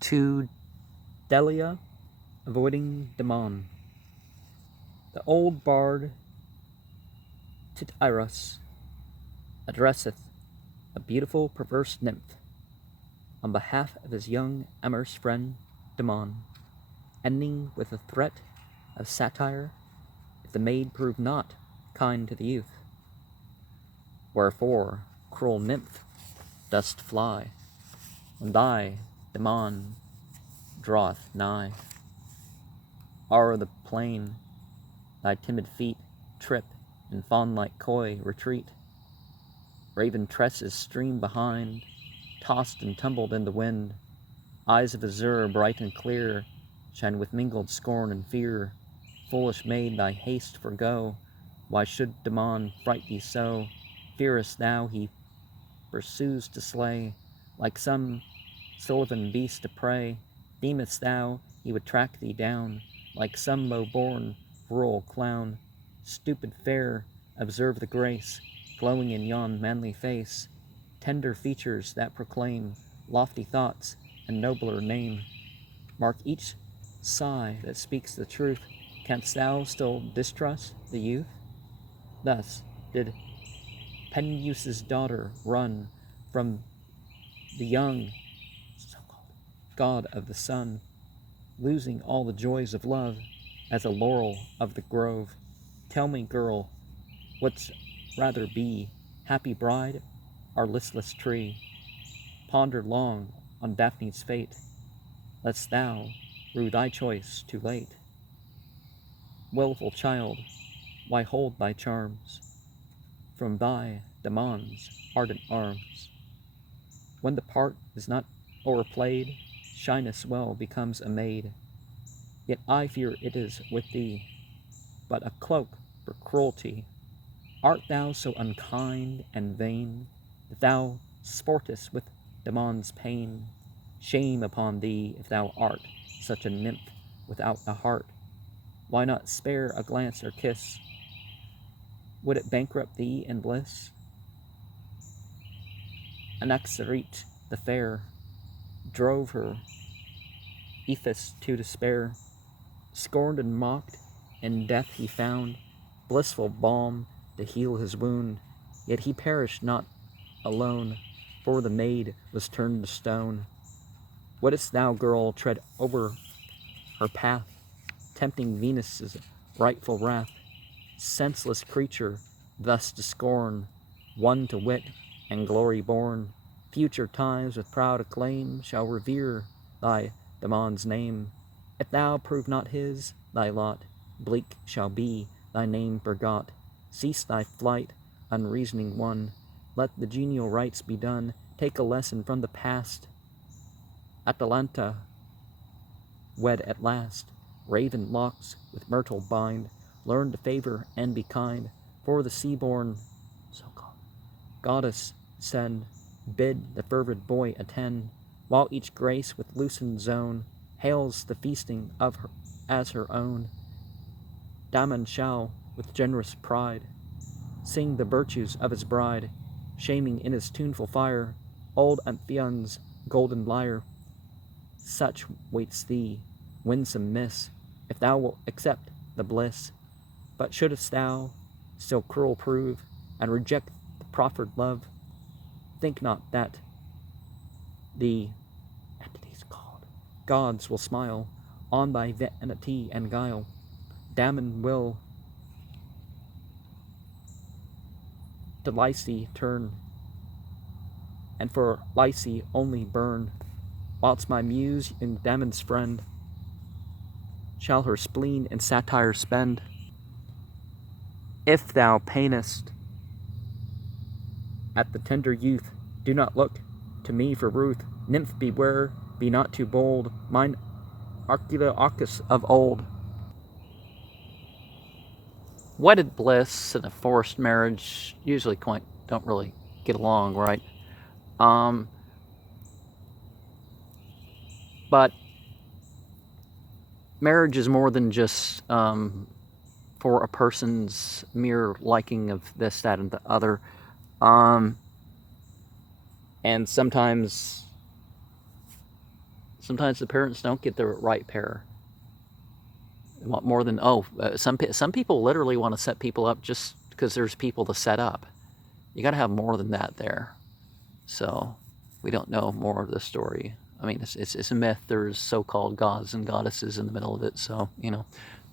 To Delia, avoiding Damon. The old bard Tityrus addresseth a beautiful perverse nymph on behalf of his young amorous friend Damon, ending with a threat of satire if the maid prove not kind to the youth. Wherefore, cruel nymph, dost fly, when thy Damon draweth nigh. O'er the plain thy timid feet trip, in fawn-like coy retreat. Raven tresses stream behind, tossed and tumbled in the wind. Eyes of azure, bright and clear, shine with mingled scorn and fear. Foolish maid, thy haste forego. Why should Damon fright thee so? Fearest thou he pursues to slay, like some sylvan beast of prey? Deemest thou he would track thee down, like some low-born rural clown? Stupid fair, observe the grace glowing in yon manly face, tender features that proclaim lofty thoughts and nobler name. Mark each sigh that speaks the truth. Canst thou still distrust the youth? Thus did Peneuse's daughter run from the young so-called god of the sun, losing all the joys of love as a laurel of the grove. Tell me, girl, wouldst rather be happy bride or listless tree? Ponder long on Daphne's fate, lest thou rue thy choice too late. Willful child, why hold thy charms from thy Damon's ardent arms? When the part is not o'erplayed, shyness well becomes a maid. Yet I fear it is with thee but a cloak for cruelty. Art thou so unkind and vain that thou sportest with Damon's pain? Shame upon thee if thou art such a nymph without a heart. Why not spare a glance or kiss? Would it bankrupt thee in bliss? Anaxarete the fair drove her Ephes to despair. Scorned and mocked, in death he found blissful balm to heal his wound. Yet he perished not alone, for the maid was turned to stone. Wouldst thou, girl, tread over her path, tempting Venus's rightful wrath? Senseless creature, thus to scorn one to wit and glory born. Future times with proud acclaim shall revere thy Damon's name. If thou prove not his, thy lot bleak shall be, thy name forgot. Cease thy flight, unreasoning one, let the genial rites be done. Take a lesson from the past. Atalanta wed at last, raven locks with myrtle bind. Learn to favor and be kind, for the sea-born so-called goddess send. Bid the fervid boy attend, while each grace with loosened zone hails the feasting of her as her own. Damon shall, with generous pride, sing the virtues of his bride, shaming in his tuneful fire old Amphion's golden lyre. Such waits thee, winsome miss, if thou wilt accept the bliss. But shouldst thou still cruel prove, and reject the proffered love, think not that the entities called gods will smile on thy vanity and guile. Damon will to Lyce turn, and for Lyce only burn, whilst my muse in Damon's friend shall her spleen in satire spend. If thou painest at the tender youth, do not look to me for ruth. Nymph, beware, be not too bold, mine Archilochus of old. Wedded bliss and a forced marriage usually don't really get along, right? But marriage is more than just for a person's mere liking of this, that, and the other. And sometimes Sometimes the parents don't get the right pair. They want more than, some people literally want to set people up just because there's people to set up. You got to have more than that there. So we don't know more of the story. I mean, it's a myth. There's so-called gods and goddesses in the middle of it. So,